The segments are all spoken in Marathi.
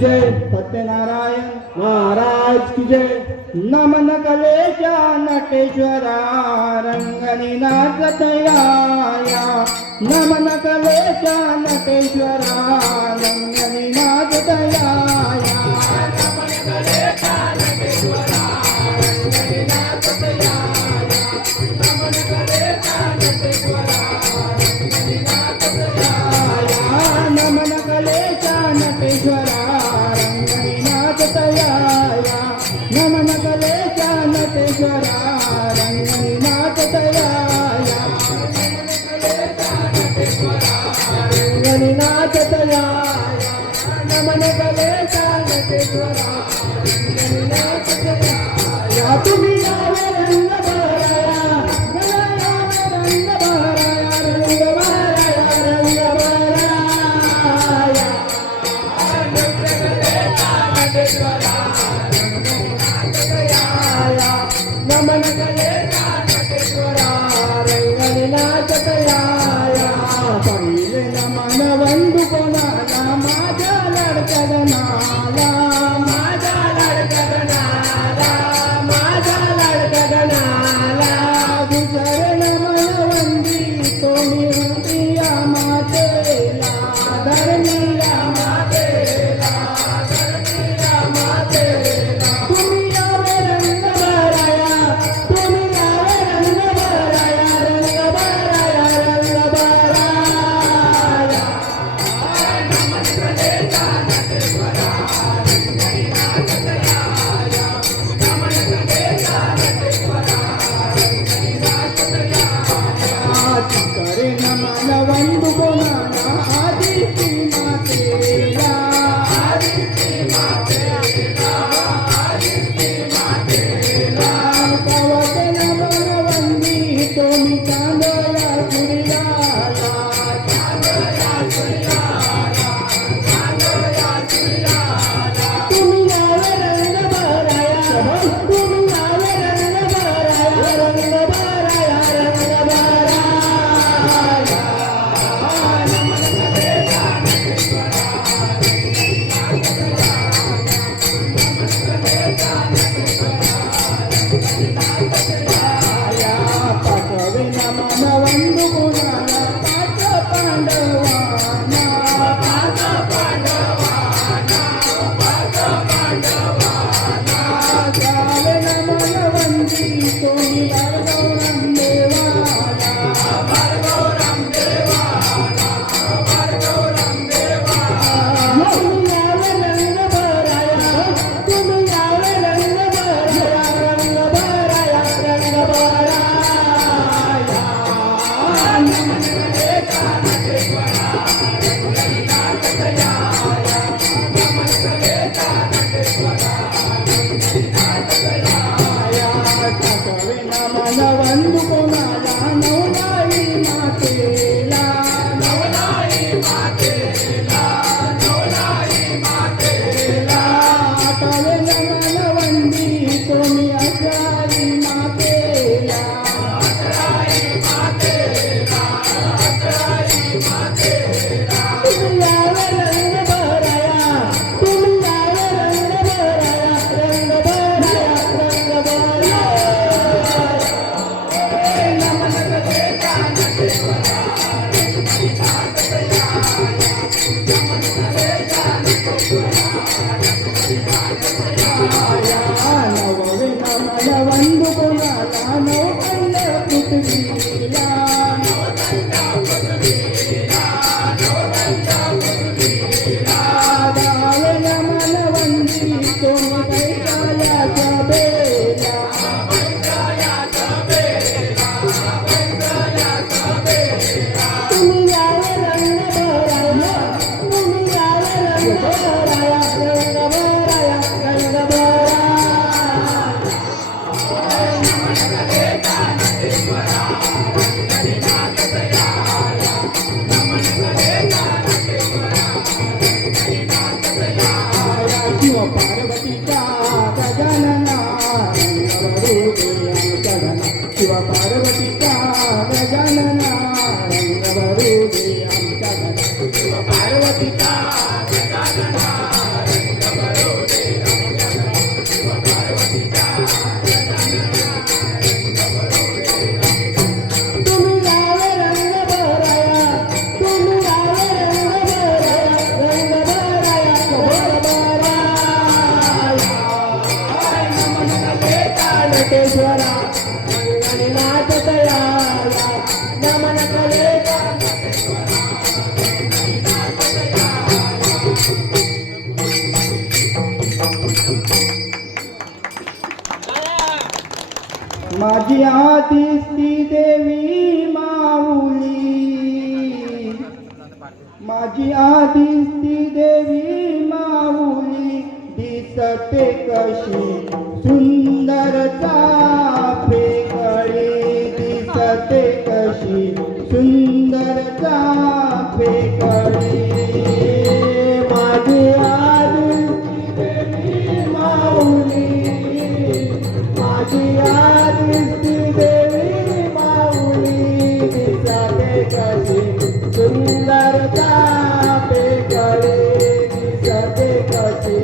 जय, सत्यनारायण महाराज की जय। नमन कलेच्या नटेश्वरा रंगणी नाचत या, नमन कलेच्या नटेश्वरा रंगणी नाचत या, नमन कलेच्या नटेश्वरा रंगणी नाचत या, नमन कलेच्या नटेश्वरा रंगणी नाचत या, नमन कलेच्या नटेश्वरा रंगणी नाचत या, नमन कलेच्या नटेश्वरा रंगणी नाचत या, रंगणी नाचत या, नमन कलेच्या नटेश्वरा रंगणी नाचत या। तुम्ही यावे रंग बहराया, यावे रंग बहराया, रंग बहराया, रंग बहराया, नटेश्वरा नमन कलेच्या नटेश्वरा रंगणी नाचत या, पहिले नमन बंधू कोणाला माझ्या लाडक्या गणाला, माझ्या लाडक्या गणाला, माझ्या लाडक्या गणाला, दुसरे नमन वंदी कोणी वंदी या मातेला, धरणी या मातेला, धरणी या मातेला, माझी आधीच ती देवी माऊली, माझी आधीच ती देवी माऊली, दिसते कशी सुंदर चाफे कळी, दिसते कशी सुंदर चाफे कळी. माझी आधीच ती देवी माऊली, माझी आधीच ती देवी माऊली, दिसते कशी सुंदर चाफे कळी, दिसते कशी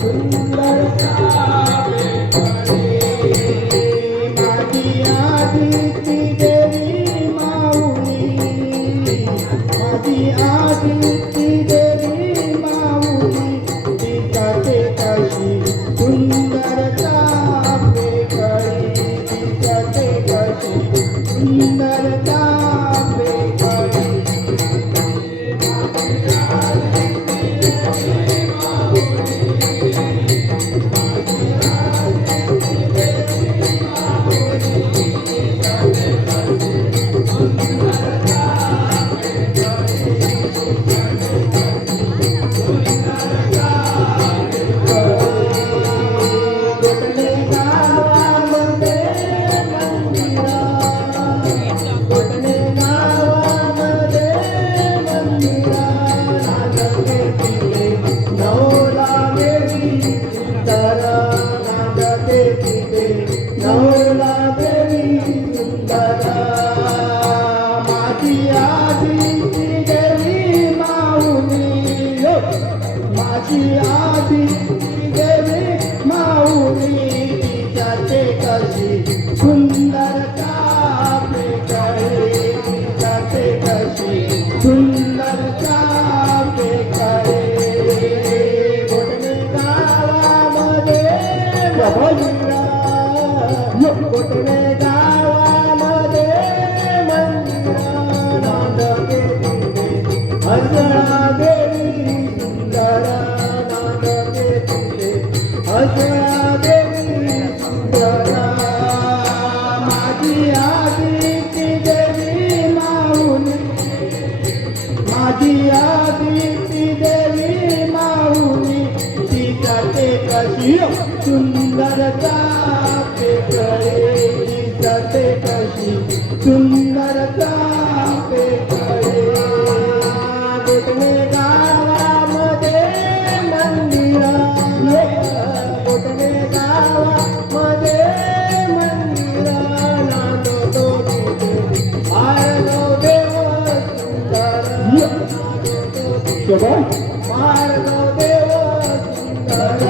सुंदर चाफे कळी. माझी आधीच ती देवी माऊली, माझी आधीच ती देवी माऊली, दिसते कशी सुंदर चाफे कळी, दिसते कशी सुंदर चाफे कळी. माझी आधीच ती देवी माऊली, दिसते कशी सुंदर चाफे कळी, दिसते कशी सुंदर चाफे कळी. गोठणे गावामध्ये मंदिरा, गोठणे गावामध्ये मंदिरा, नांदते तिथे हसणा देवी सुंदर, नांदते तिथे हसणा देवी सुंदर. माझी आधीच ती देवी माऊली, माझी आधीच ती देवी माऊली, दिसते कशी सुंदर चाफे कळी, दिसते कशी सुंदर चाफे कळी. गोठणे गावामध्ये मंदिरा, गोठणे गावामध्ये मंदिरा, नांदतो तिथे भार्गव देव सुंदर, भार्गव देव सुंदर.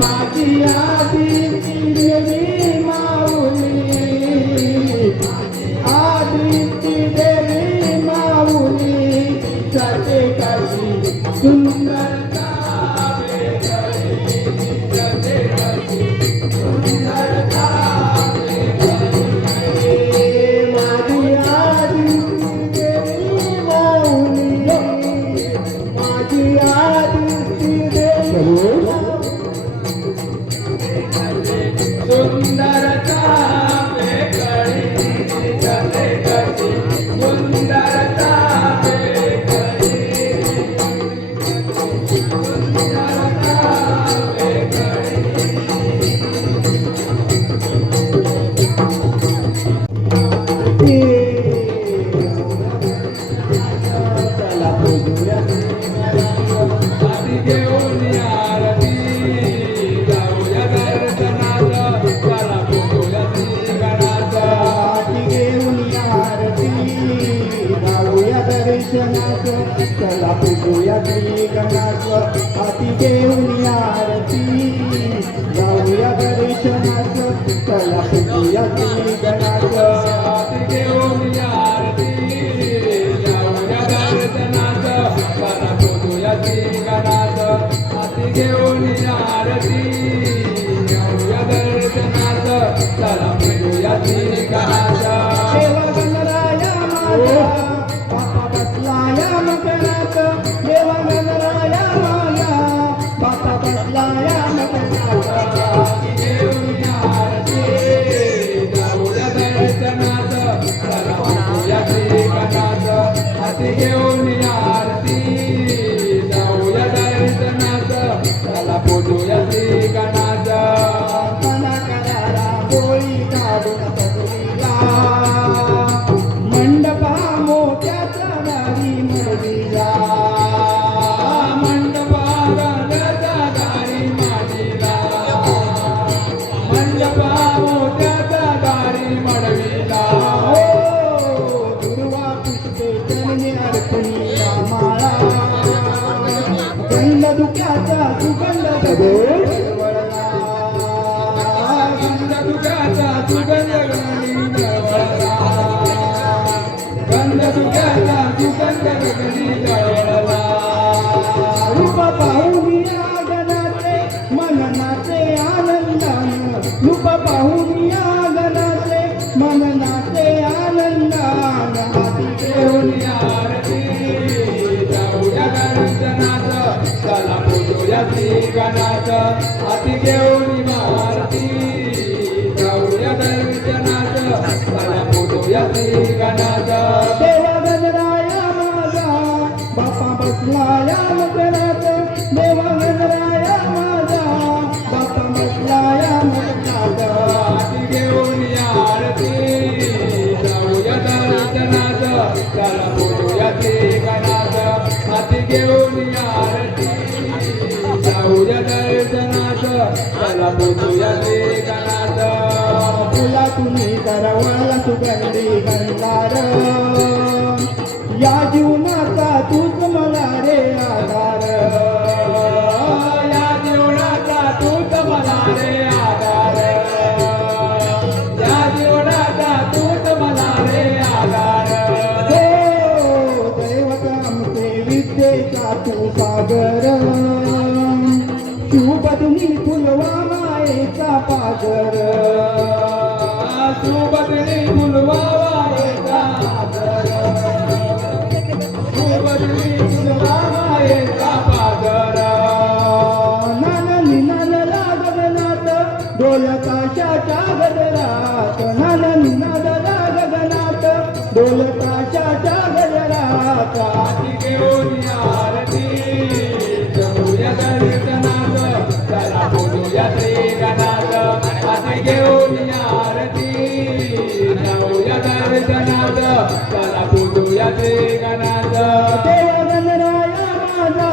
माझी आधीच ती देवी माऊली, आधीच ती देवी माऊली, दिसते कशी सुंदर चाफे कळी, दिसते कशी सुंदर चाफे कळी. माझी आधीच ती देवी माऊली, माझी आधीच ती देवी सुंदर चाफे कळी, दिसते कशी सुंदर चाफे कळी, सुंदर चाफे कळी. चला पूजूया आरती घेऊन आरती, जाऊया दर्शनाला, चला बघूया श्रीगणाचा. आरती घेऊन आरती, जाऊया दर्शनाचं, चला पूजूया श्री गणाचं. आरती घेऊन आरती, जाऊया दर्शनाचं, चला पूजूया श्री गणाचं. आरती घेऊन आरती, जाऊया दर्शनाला, चला बघूया श्रीगणाचा. आरती घेऊन आरती, जाऊया दर्शनाला, चला बघूया श्रीगणाचा. देवा गणराया माझा, बाप्पा बसलाया मकरात, देवा गणराया माझा, बाप्पा गंध दुख्याचा सुगंध दरवळला गंध दुखाचा सुगंध गगनी दरवळला गंध दुखाचा सुगंध गगनी दरवळला रूप पाहून या गणाचे मन नाचे आनंदानं रूप पाहून या गणाचे मन नाचे आनंदानं हाती घेऊन आरती जाऊया दर्शनात चला बोलूया श्री गणात हाती घेऊन आरती जाऊया दर्शनात चला बोलूया श्री गणात देवा गणराया माझा बापा बसलाया मकरात देवा गणराया माझा बापा बसलाया मकरात हाती घेऊन आरती जाऊया दर्शनात चला बोलूया श्री गणात हाती घेऊन आरती जाऊया दर्शनात चला बोलूया श्री गणात तुला तुम्ही दरवळला सुगंधी गंधार या जीवनाचा तूच मला रे आधार या जीवनाचा तूच मला रे आधार या जीवनाचा तूच मला रे आधार हो दैवत आमचे विद्येचा तू सागर शिवबदनी फुलवा मायेचा पागर सुबदनी फुलवा मायेचा पागर सुबदनी फुलवा मायेचा पागर नानानी नानाला गगनात डोलताशाच्या गजरात नानानी नानाला गगनात डोलताशाच्या गजरात हाती घेऊन आरती जाऊया दर्शनात चला बोलूया श्री गणात हाती घेऊन आरती जाऊया दर्शनात चला बोलूया श्री गणात देवा गणराया माझा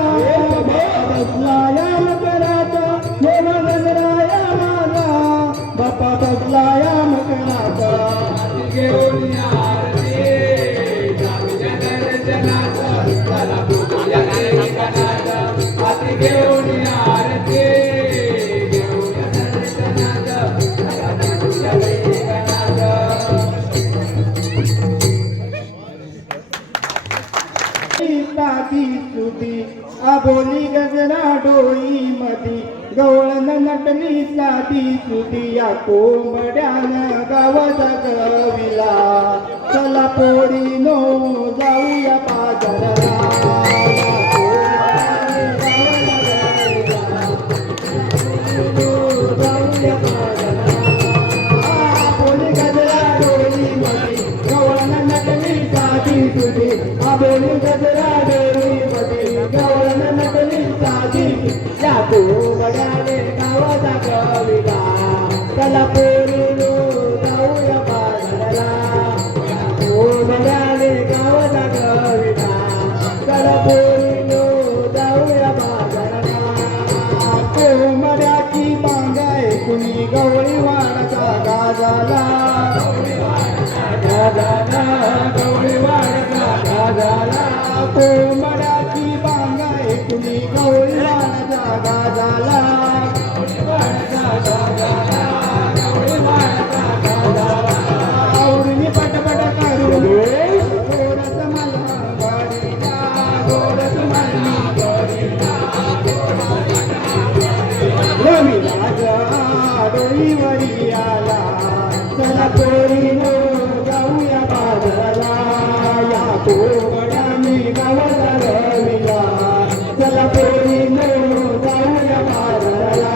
बसलाया मकरात देवा गणराया माझा बापा बसलाया मकरात हाती घेऊन आरती जाऊया दर्शनात चला बोलूया श्री गणात हाती घेऊन आरती घेऊया दर्शनात चला बोलूया श्री गणात ताती सुती आबोली गजरा डोई मधी गवळण नटली साधी सुती या कोंबड्यानं गावाचा गविला चला पोरीनो जाऊया बाजाराला जाऊया बाजाराला आबोली गजरा डोई मधी गवळण नटली साधी सुती आबोली गजरा डोई मधी गवळण नटली साधी या कोंबड्याने गावाचा गविला चला पोरीनो जाऊया बाजाराला कोंबड्याने गावाचा गविला चला पोरीनो जाऊया बाजाराला कोंबड्याची बांगाय कुणी गवळी वाढता गाजाला गाजाला गवळी वाढता गाजाला कोंबड्याची बांगाय कुणी गवळी वाढता गाजाला आवडीने पटपट करून गोडस मला गडीला गोडस मला गडीला रविराजा डोईवरी आला चला पोरीनो जाऊया बाजाराला या कोंबड्याने गावाला रविला चला पोरीनो जाऊया बाजाराला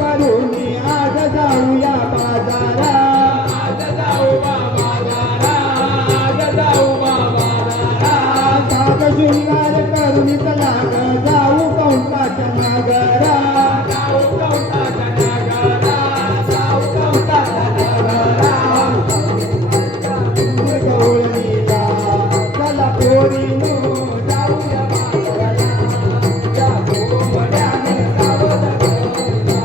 भरूनी आज जाऊया बाजारा आज जाऊ बाबाला आज जाऊ बाबाला सात शृंगार करून चला ग जाऊ कंसाच्या नगरा जाऊ कौताच्या नगरा जाऊ कौताच्या नगरा गवळणीला चला पोरीनो जाऊया बाजाराला या गोवड्याने सावध करूया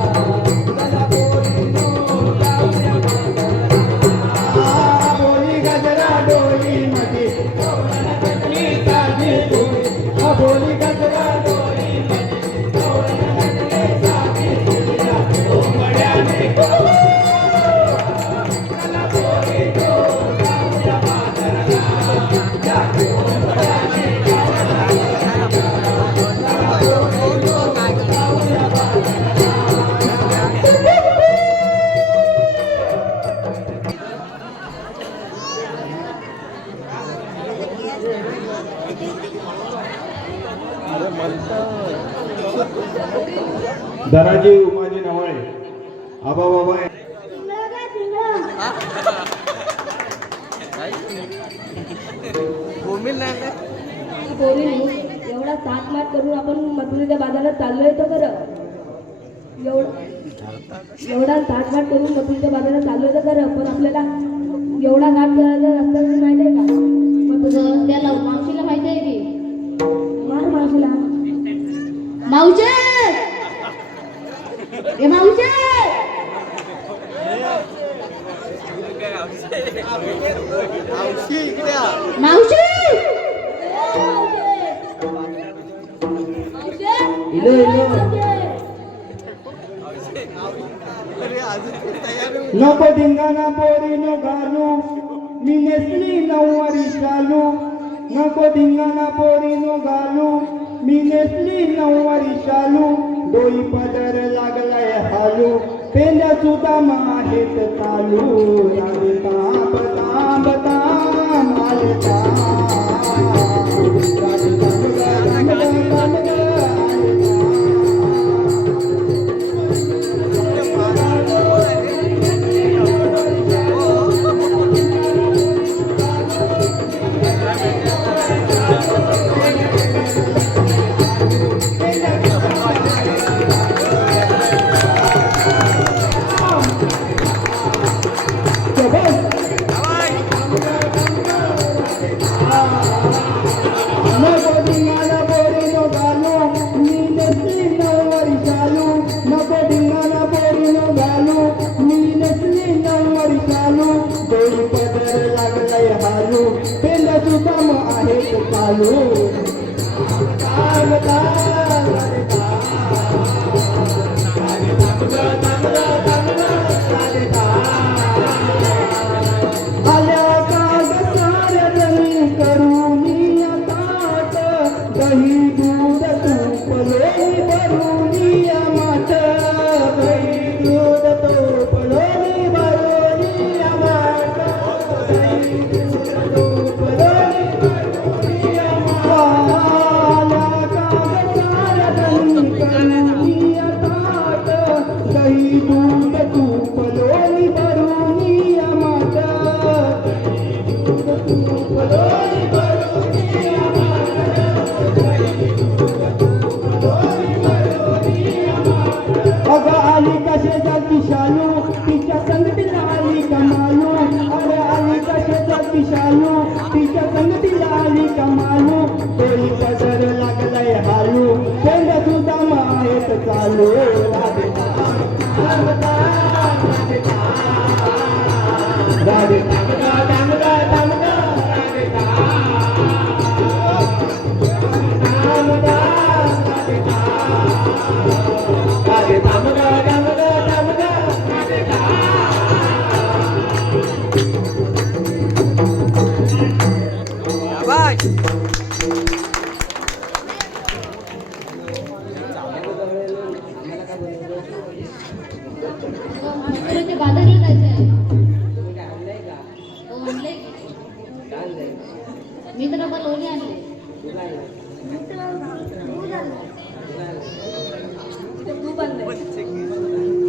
चला पोरीनो जाऊया बाजाराला बोली गजरा डोली मध्ये मी साधी तुझी बोली गजरा डोळी मध्ये गवळणाने साधी तुझ्या गोवड्याने चला पोरीनो जाऊया बाजाराला या गोवड्याने धनाजी उमाजी नवळे आबा बाबा पोरींनी एवढा सात मात करून आपण मथुरेच्या बाजारात चाललोय तर खरं एवढा सात मात करून मथुरेच्या बाजारात चाललोय तर खरं पण आपल्याला एवढा घाट करायचा रस्ता माहिती आहे का मग तुझं त्याला मावशीला माहिती आहे की मार मावशीला मावशे ए मावशे मावशी इलो इलो नको धिंगाणा पोरी नो घालू मी नेसली नऊवारी शालू नको धिंगाणा पोरी नो घालू मी नेसली नऊवारी शालू डोई पदर लागलाय हालू पेंड्या सुद्धा आहेत चालू राधे तांब तांब तांब आले तांब राधे तांब तांब तांब आले मी तर डबा लोणी आणले तू बनले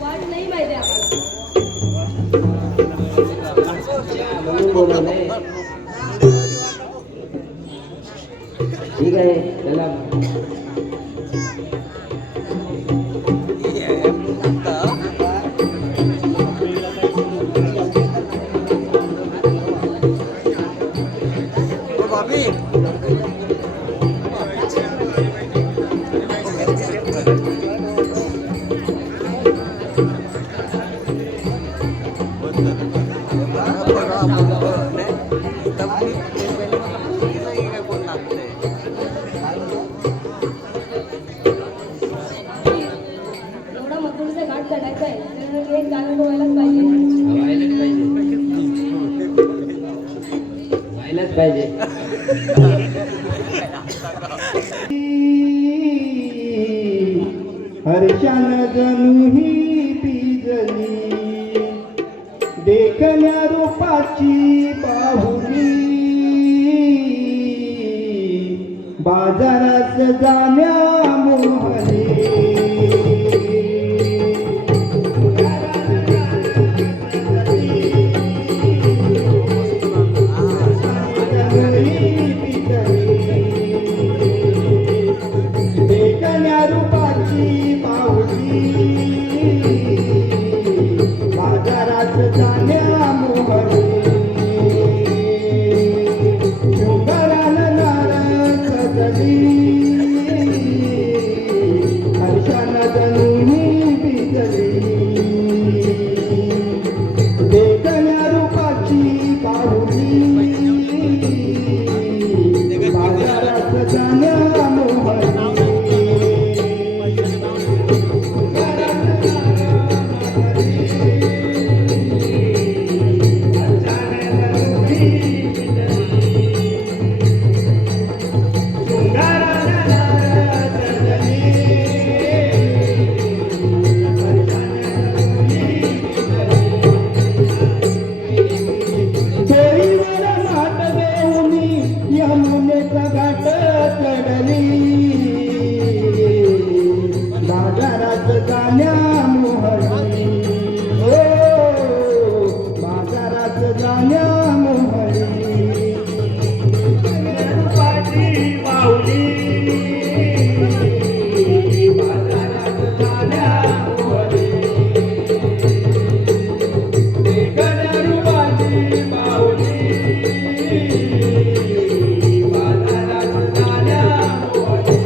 वाट नाही माहिती आम्हाला. म्हणून बोलवलंय. ठीक आहे चला. एवढा मथुरेचा घाट चढायचा आहे तर एक गाणं व्हायलाच पाहिजे. व्हायलाच पाहिजे. हर्षान जणू ही पिजली देखण्या रूपाची बाहुली बाजारात जाण्या मोहली देखण्या रूपाची बाहुली बाजारात जाण्या मोहली शृंगाराला नारळ सजली हर्षाला जणू बिजली देखण्या रूपाची बाहुली बाजारात जाण्या मोहली देवीवर नाट देऊनी यमुनेचा घाट चढली बाजारात जाण्या मोहली हो बाजारात जाण्या मोहली रूपाची बाहुली बाजारात जाण्या मोहली देखण्या रूपाची बाहुली बाजारात जाण्या मोहली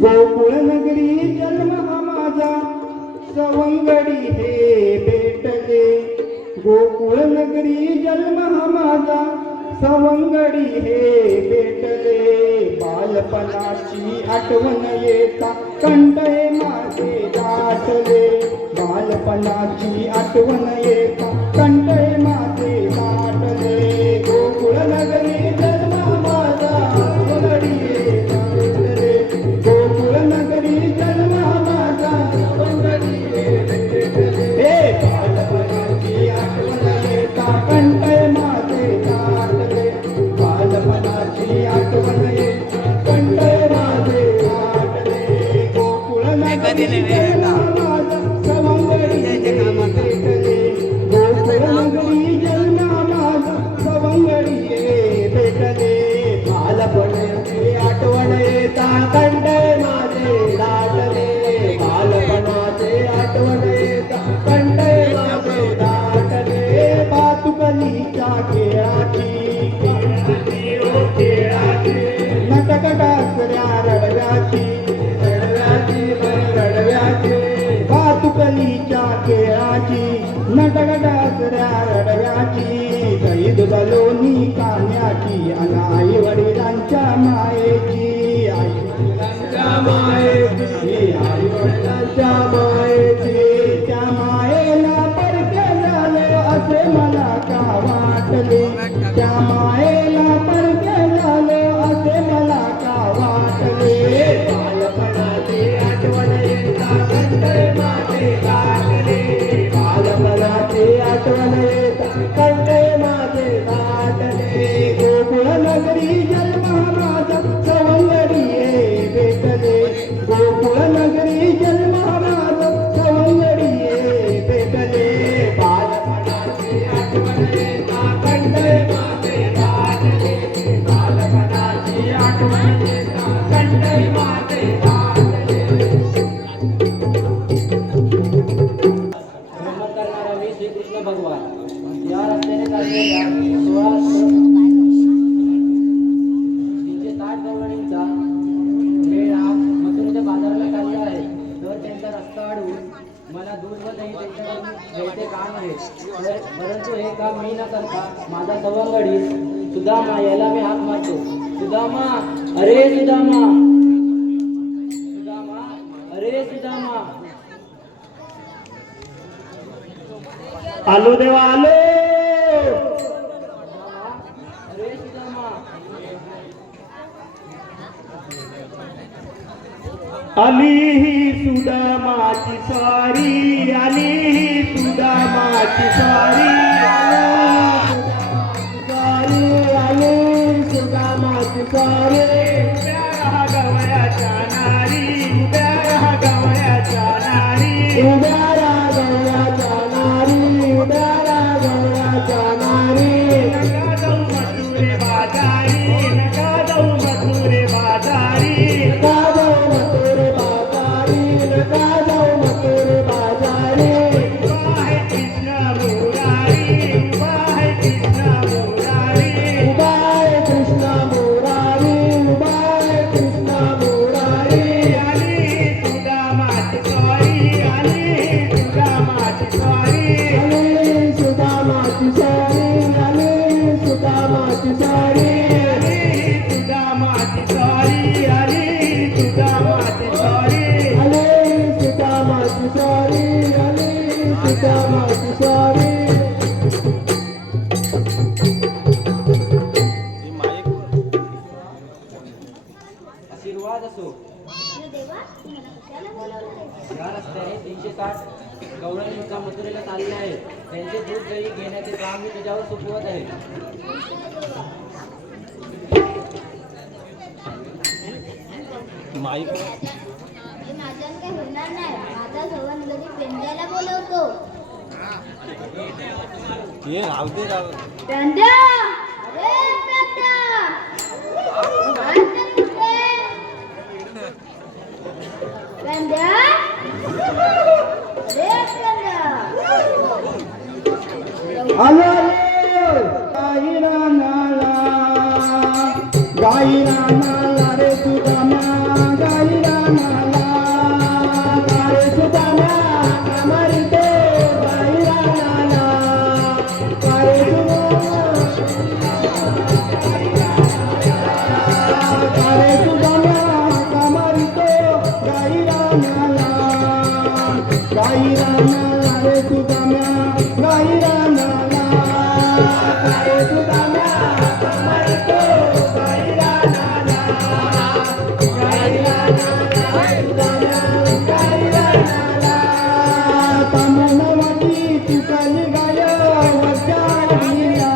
गोकुळ नगरी जन्म हा माझा सवंगडी हे भेटले गोकुळ नगरी जन्म हा माझा सवंगडी हे भेटले बालपणाची आठवण येता कंटळे माझे दाटले बालपणाची आठवण येता कंटळे माझे दाटले गोकुळ नगरी जन्म हा माझा सवंगडी हे भेटले गोकुळ नगरी जन्म हा माझा सवंगडी हे भेटले हे बालपणाची आठवण येता कंटळे माझे दाटले बालपणाची आठवण येता कंटळे माझे दाटले गोकुळ नगरी जन्म हा माझा सवंगडी हे भेटले गोकुळ नगरी जन्म हा माझा सवंगडी हे भेटले बालपणाची आठवण येता कंटळे माझे दाटले बालपणाचे आठवण येता कंटळे माझे दाटले बातुकलीच्या खेळाची नटकटाकऱ्या रडव्याची बातुकलीच्या खेळाची नटकटाकऱ्या रडव्याची दही दुधलोनी कान्याची अन आई वडिलांच्या मायेची आई वडिलांच्या मायेची आई वडिलांच्या काढून मला दूध व दही त्यांच्याकडून घ्यायचे काम आहे. परंतु हे काम मी न करता माझा सवंगडी सुदामा याला मी हाक मारतो. सुदामा, अरे सुदामा, सुदामा, अरे सुदामा. आलो देवा आलो. अरे सुदामा. आली ही सुदामाची स्वारी, आली ही सुदामाची स्वारी, आली सुदामाची स्वारी. उभ्या गवयाच्या नारी, उभ्या गवयाच्या नारी, उभ्या गवयाच्या नारी, उभ्या गवयाच्या नारी. नका जाऊ मथुरे बाजारी, नका जाऊ मथुरे बाजारी, नका जाऊ मथुरे बाजारी, नका जाऊ मथुरे बाजारी. उभा आहे कृष्ण मुरारी, उभा आहे कृष्ण मुरारी, उभा आहे कृष्ण मुरारी, उभा आहे कृष्ण मुरारी. आली सुदामाची स्वारी, आली सुदामाची स्वारी, आली सुदामाची स्वारी, आली सुदामाची स्वारी, आली सुदामाची स्वारी, आली सुदामाची स्वारी, आली सुदामाची स्वारी, आली सुदामाची स्वारी. आशीर्वाद असो. या रस्त्याने 360 गवळणींचा मथुरेला चालले आहे. त्यांचे दूध दही घेण्याचे काम मी तुझ्यावर सोपवत आहे. हे माझ्यानं काही होणार नाही. माझा सवंगडी पेंड्याला बोलवतो. पेंड्या, अरे पेंड्या, काय करते? पेंड्या, अरे पेंड्या. आलो रे गाई रानाला, गाई रानाला रे सुदामा, गाई रानाला, रे सुदामा कामारितो गाई रानाला, रे सुदामा, रे सुदामा कामारितो गाई रानाला, गाई रानाला रे सुदामा, गाई रानाला, रे सुदामा कामारितो गाई रानाला, गाई रानाला सुदामा, गाई रानाला. तांबूळवाटी तुकाली गाय वरच्याडीला,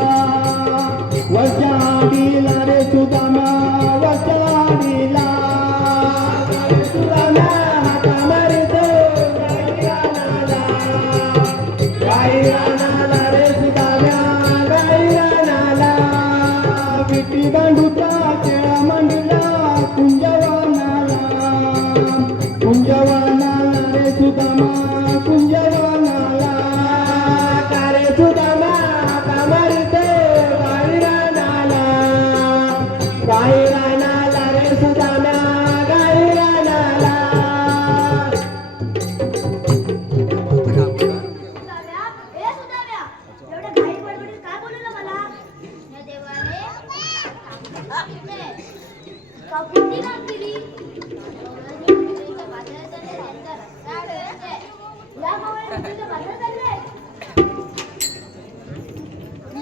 वरच्याडीला रे सुदामा, वरच्याडीला, रे सुदामा कामारितो गाई रानाला, गाई रानाला रे सुदामा, गाई रानाला. विटी गांडूचा खेळा मांडला कुंजवानाला, कुंजवानाला रे सुदामा, कुंजवानाला, का रे सुदामा कामारितो गाई रानाला, गाई रानाला रे सुदामा, गाई रानाला. सुदाम्या, ए सुदाम्या, एवढ्या घाई गडबडीत काय बोलवलं मला? या देवाने का किती काम केली? गवळणी मथुरेच्या बाजारात चालले, त्यांचा रस्ता अडवते. या गवळणी मथुरेच्या बाजारात चालले.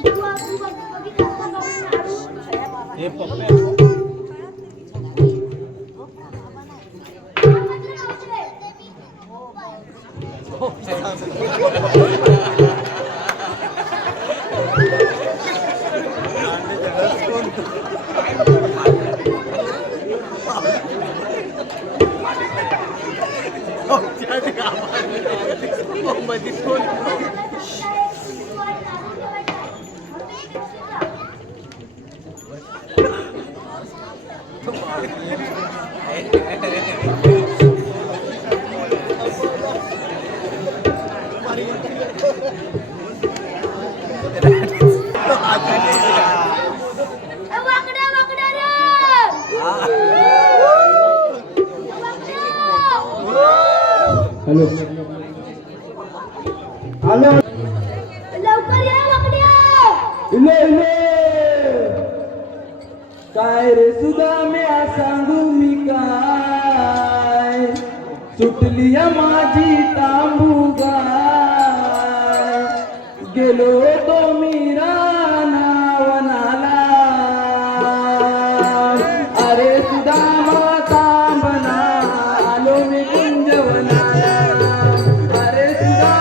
तू बघितलंस का गवळणी अडवून? हॅलो आलो आलो लवकर या वाकड्या. इले इले काय रे सुद्धा मी सांगू मी काय सुटली माझी तांबू गाय गेलो तो मी रानावनाला अरे सुद्धा तांबना आलो मी कुंजवनाला अरे सुद्धा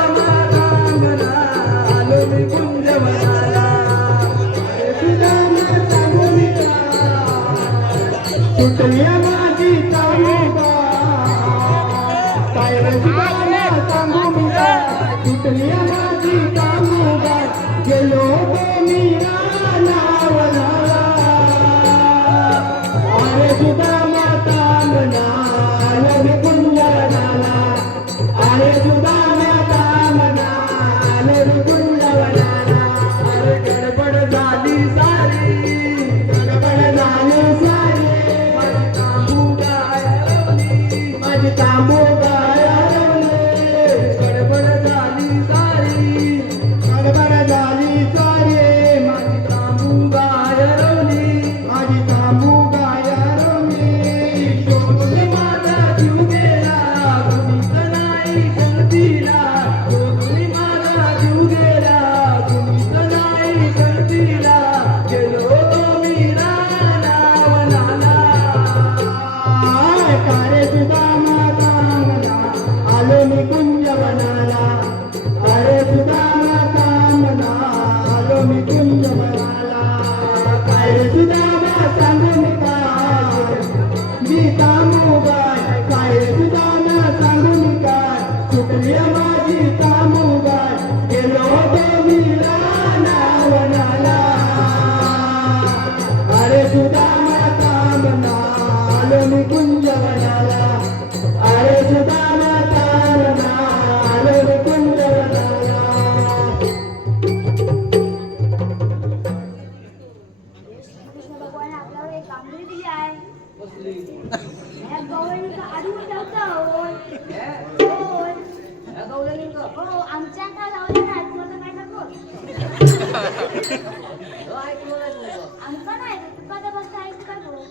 तांबना आलो मी कुंजवनाला अरे सुद्धा सांगू मी सुटली माझी तांबू काय रे सुद्धा सांगू मी सुटली माझी तांबू गेलो तो मी रानावनाला अरे सुद्धा तांबना आलो मी कुंजवनाला अरे सुद्धा तांबना आलो मी कुंजवनाला अरे गडबड झाली सारी गडबड झाली सारी माझी तांबू गायरवली गडबड झाली सारी गडबड झाली सारी माझी तांबू गायरवली माझी तांबू गायरवली शोधून माझा जीव गेला कुणीच नाही गणतीला शोधून माझा जीव गेला कुणीच नाही गणतीला गेलो तो मी रानावनाला कारे सुद्धा तांबना आलो मी कुंजवनाला अरे सुद्धा तांबना आलो मी कुंजवनाला काय सुद्धा सांगू मी काय मी तांबू गाय काय सुद्धा सांगू मी काय सुटली माझी तांबू गाय गेलो तो मी रानावनाला अरे सुद्धा तांबना आलो मी कुंजवनाला अरे सुद्धा तांबना आलो मी कुंजवनाला कृष्ण भगवान आपल्यावर एक कामगिरी दिली आहे. या गवळणीचा आडून ठेवता होय. होय. हो आमच्या का लावले नाही तुला काय नको आमचा नाही तुका त्या बसता ऐकू काय करू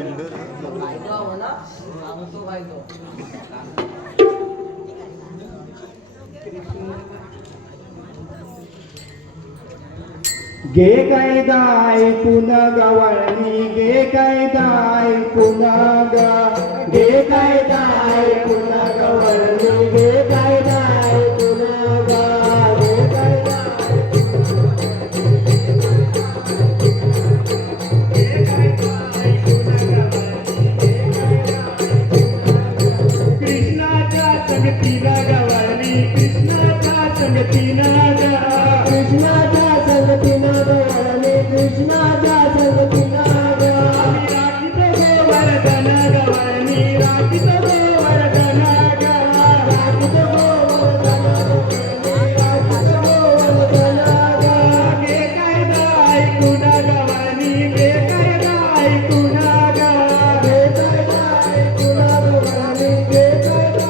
खायचो हवं ना मागतो खायचो. घे कायदा ऐकून गवळणी घे कायदा ऐकून घे कायदा ऐकून गवळणी घे कायदा ऐकून घे कायदा कृष्णाच्या संगतीनं गवळणी कृष्णाच्या संगतीनं कृष्णाच्या संगतीनं गवळणी कृष्णाच्या संगतीनं राखीत गोवर्धन गवळणी राखीत गोवर्धन राखीत गोवर्धन राखीत गोवर्धन घे कायदा ऐकून गवळणी घे कायदा ऐकून घे कायदा ऐकून गवळणी घे कायदा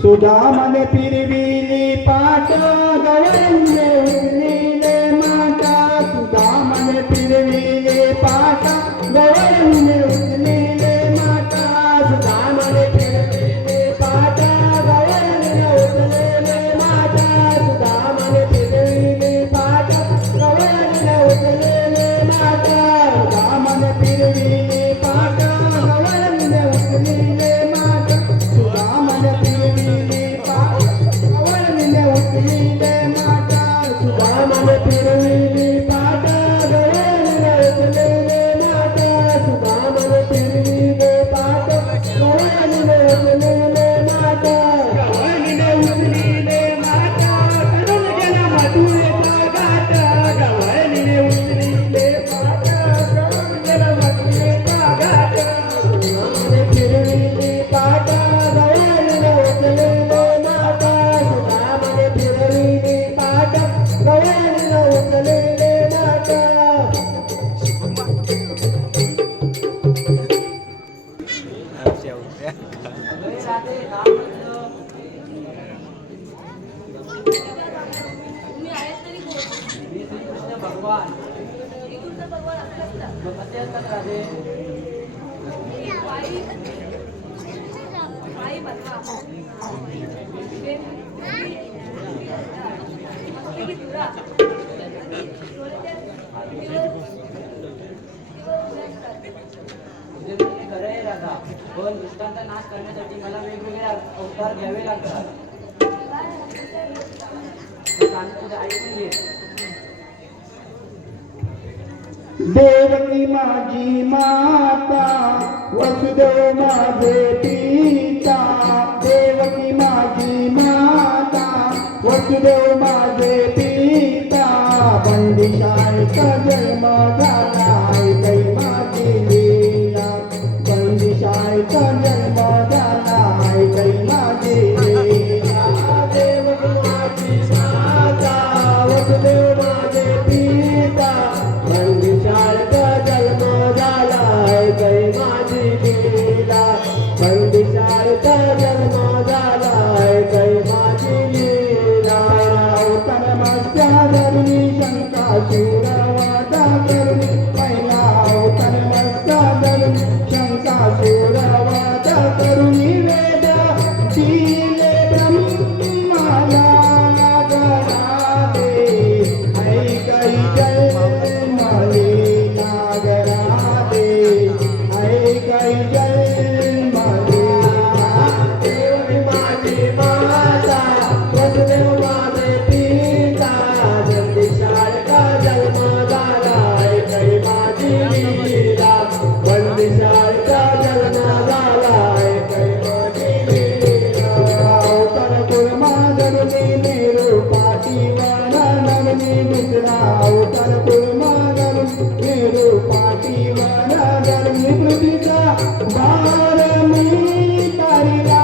सुदामाने फिरविली पाठ गवळणीने उचलिले माटा सुदामाने फिरविली पाठ गवळणीने उचलिले माटा सुदामाने फिरविली पाठ गवळणीने उचलिले माटा सुदामाने फिरविली पाठ गवळणीने उचलिले माटा सुदामाने फिरविली पाठ गवळणीने उचलिले माटा सुदामाने फिरविली पाठ गवळणीने उचलिले माटा सुदामाने फिरविली पाठ गवळणीने उचलिले माटा सुदामाने फिरविली पाठ गवळणीने उचलिले माटा गवळणीने उचलिले माटा करून गेला मधुरेचा घाट गवळणीने उचलिले पाठ करून गेला मधुरेचा घाट सुदामाने फिरविली पाठ गवळणीने उचलिले माटा सुदामाने फिरविली पाठ गवळणीने उचलिले माटा घरी राहते काम करतो. मी श्रीकृष्ण भगवान मग कसे असतात राधे. तुझे म्हणणे खरं आहे राधा पण दुष्टांचा नाश करण्यासाठी मला वेगवेगळे अवतार घ्यावे लागतात. हे सांगतो तुझे ऐकून घे. देवकी माझी माता वसुदेव माझे पिता देवकी माझी माता वसुदेव माझे पिता बंदिशाळेचा जन्म झाला ऐकै माझी लीला बंदिशाळेचा जन्म झाला ऐकै माझी लीला देवकी माझी माता वसुदेव माझे पिता बंदिशाळेचा जन्म झाला ऐकै माझी लीला बंदिशाळेचा जन्म झाला ऐकै माझी लीला अवतार मस्त्या धरुणी शंकासूर वादा करुणी पहिला अवतार मस्त्या धरुणी शंकासूर वादा करुणी वेद दिले ब्रह्माला नागरादे ऐकै जन्मले नागरादे ऐकै जन्मले देवकी माझी माता वसुदेव माझे पिता बंदिशाळेचा जन्म झाला ऐकै माझी लीला बंदिशाळेचा जन्म बारमी तारीला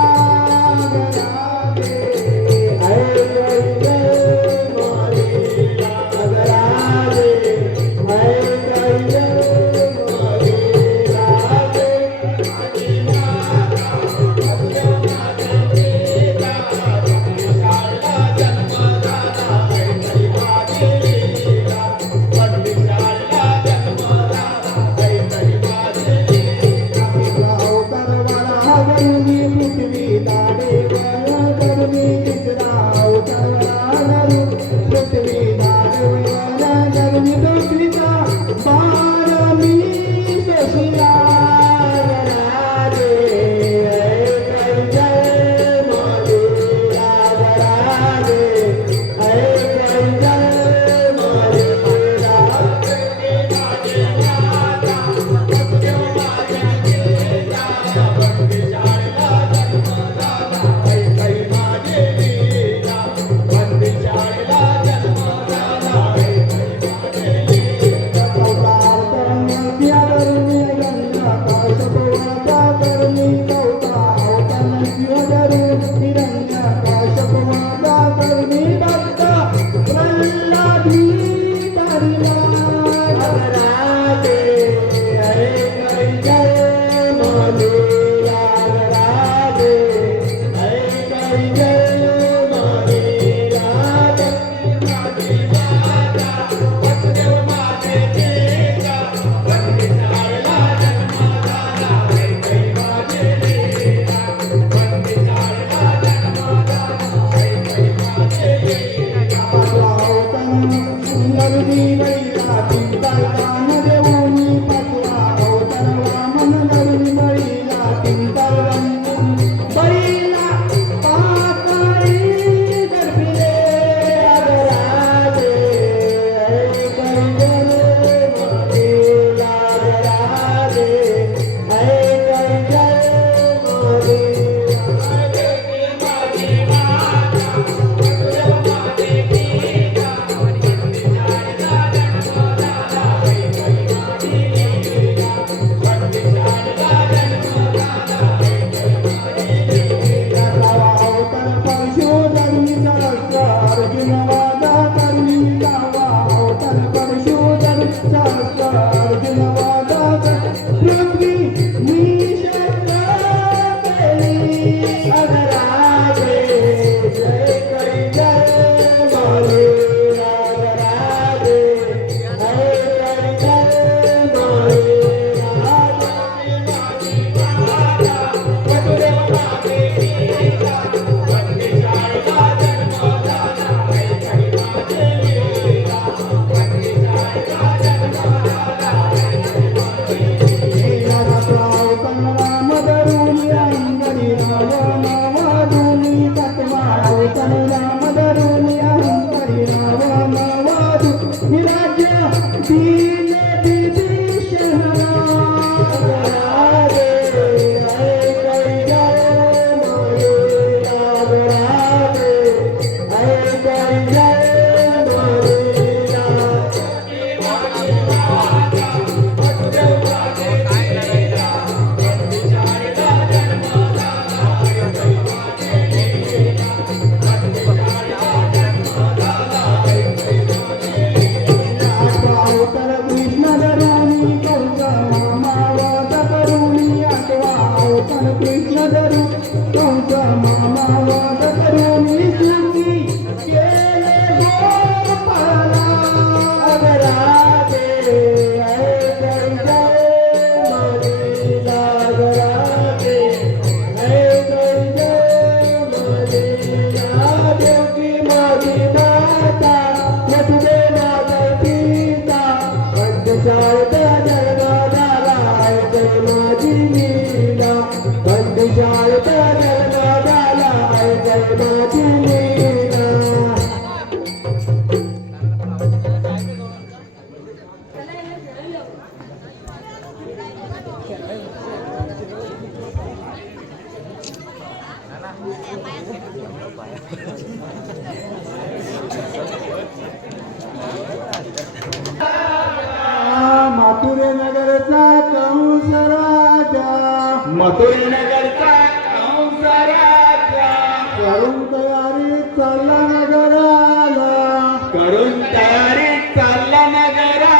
माझी लीला पंचशाल तर झाला मथुरेनगरचा कंस राजा करून तयारी चालला नगराला करून तयारी चालला नगराला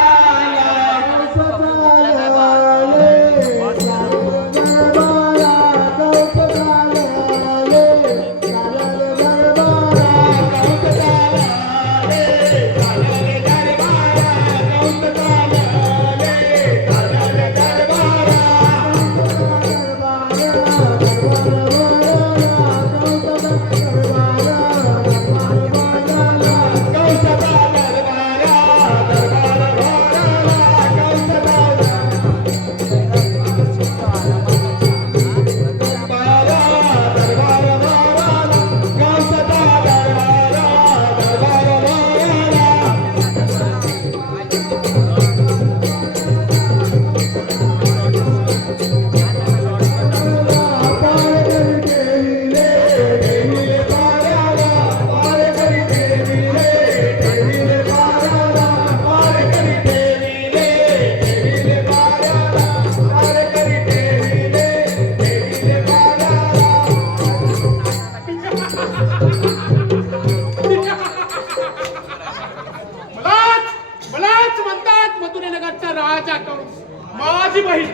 मलाच म्हणतात मथुरेनगरचा राजा कंस. माझी बहीण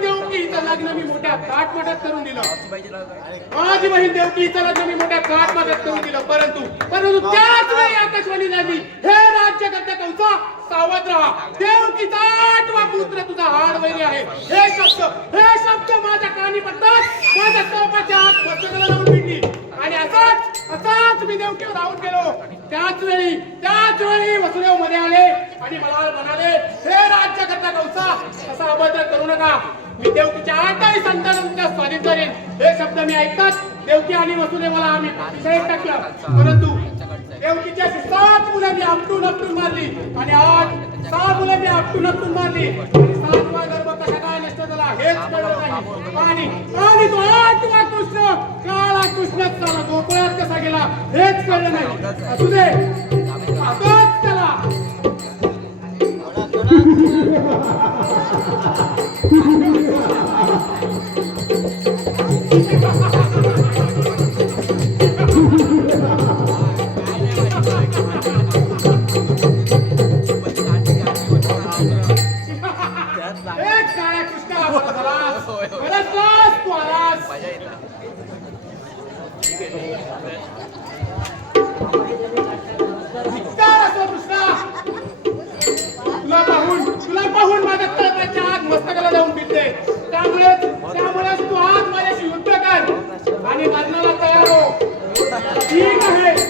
देवकी हिचं लग्न मी मोठ्या थाटमाटात करून दिलं. माझी बहीण देवकी हिचं लग्न मी मोठ्या थाटमाटात करून दिलं. परंतु त्याच वेळी आकाशवाणी झाली, हे राज्यकर्त्या कंसा सावध राहा, देवकीचा 8वा पुत्र तुझा हाडवैरी आहे. हे शब्द माझ्या कानी पडतात, माझ्या टोपाच्या आत मस्तकाला लावून पिटली. आणि असाच मी देवकीवर राहून गेलो. त्याच वेळी वसुदेव मध्ये आले आणि मला म्हणाले, हे राज्यकर्ता कंसा असा अभद्र करू नका, मी देवकीच्या 8ही संतानांच्या स्वाधीन करेन. हे शब्द मी ऐकताच देवकी आणि वसुदेवाला आम्ही शाळेत टाकलं. परंतु देवकीच्या 7 मुलांनी आपटून मारली आणि 6 मुलांनी आपटून मारली आणि 7वा गर्भ कसा काय नष्ट झाला हेच कळलं नाही. आणि तो 8वा कृष्ण काळा कृष्णच झाला, गोकुळात कसा गेला हेच कळलं नाही. असू दे, असंच त्याला काळ्या कृष्णा तू आलास. तुला पाहून माझ्या तळपाच्या आत मस्तकाला जाऊन पिते. त्यामुळे तू आज माझ्याशी युद्ध कर आणि मरणाला तयार हो. ठीक आहे.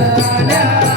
आल्या